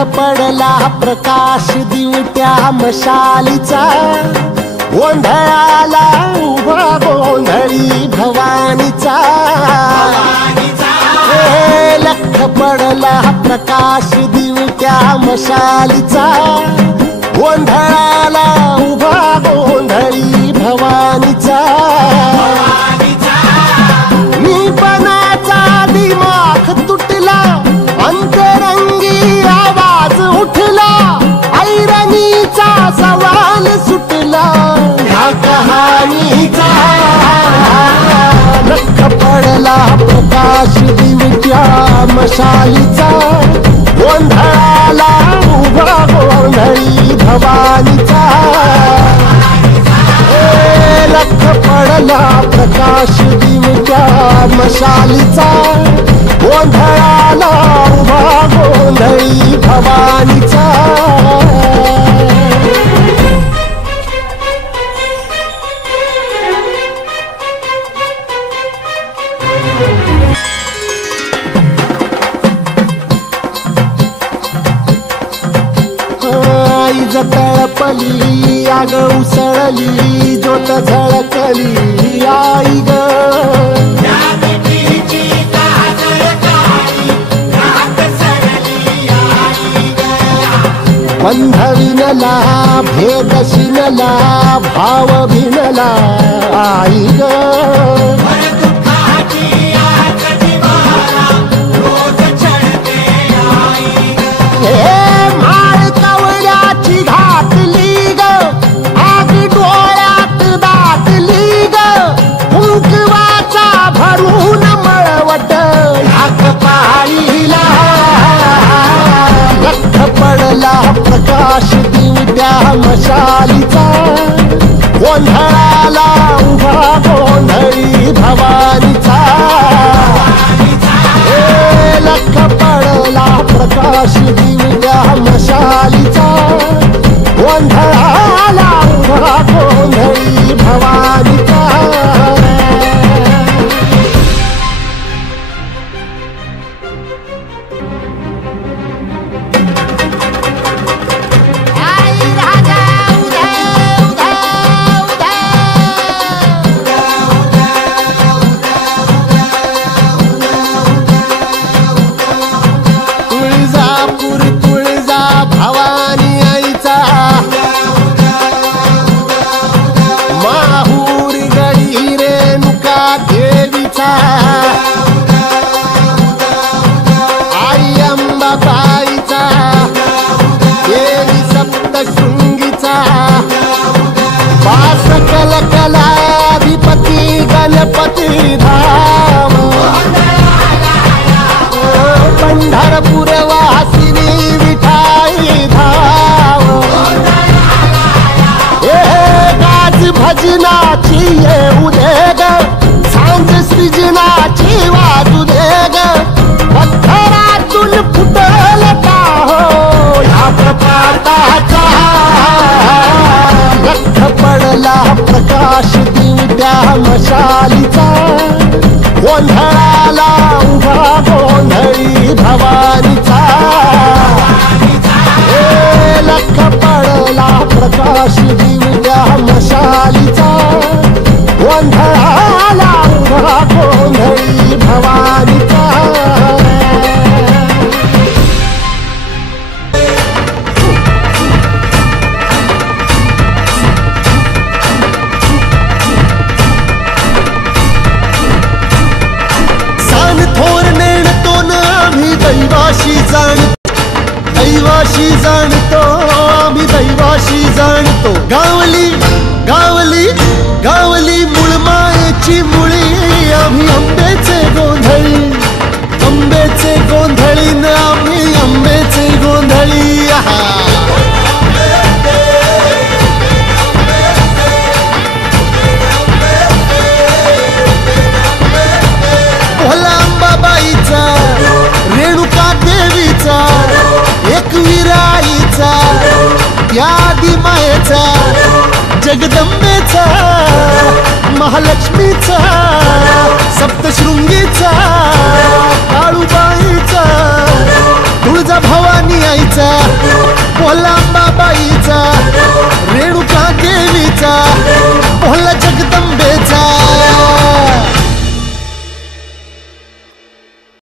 पडला प्रकाश दिवट्या मशालीचा, गोंधळाला उभा गोंधळी भवानीचा। लख पडला प्रकाश दिवट्या मशालीचा, गोंधळाला उभा गोंधळी भवानीचा। मीपणाचा दिमाग तुटला, अंतरंगी आवाज उठला, ऐरणीचा सवाल सुटला ह्या कहाणीचा। लख पडला प्रकाश दिवट्या मशालीचा, गोंधळाला उभा गोंधळी भवानीचा। लख पडला प्रकाश दिवट्या मशालीचा, गोंधळाला उभा गोंधळी भवानीचा। तळपली आग उसळली, ज्योत झळकली आई ग। बंध विणला भेद शिनला, भाव भिनला आई ग। पडला प्रकाश दिवट्या मशालीचा, गोंधळाला उभा गोंधळी भवानीचा। लख पडला प्रकाश दिवट्या मशालीचा, गोंधळाला उभा गोंधळी भवानीचा। आई अंबाबाईचा, देवी सप्तशृंगीचा, वास कलकलाधिपती गणपती धाम। पंढरपूर वासिनी विठाई धाम। गाज भजनाची येऊ दे ग, सांज सृजनाची वाजू दे ग, पत्थरातून फुटल का हो ह्या प्रपाताचा। लख पडला प्रकाश दिवट्या मशालीचा, गोंधळाला उभा गोंधळी भवानीचा। लख पडला प्रकाश दिवट्या मशालीचा, गोंधळाला उभा गोंधळी भवानीचा। सान थोर नेणतो न आम्ही दैवाशी जाणतो, आम्ही दैवाशी जाणतो। गावली गावली गावली मूळ मायेची मुळी, आम्ही आंब्याचे गोंधळी, आंब्याचे गोंधळी न आम्ही आंब्याचे गोंधळी। भोला अंबाबाईचा, रेणुका देवीचा, एकविराईचा, या आदिमायेचा, जगदंबेचा, महालक्ष्मीचा, सप्तशृंगीचा, काळूबाईचा, तुळजाभवानी आईचा, भोला बाबाईचा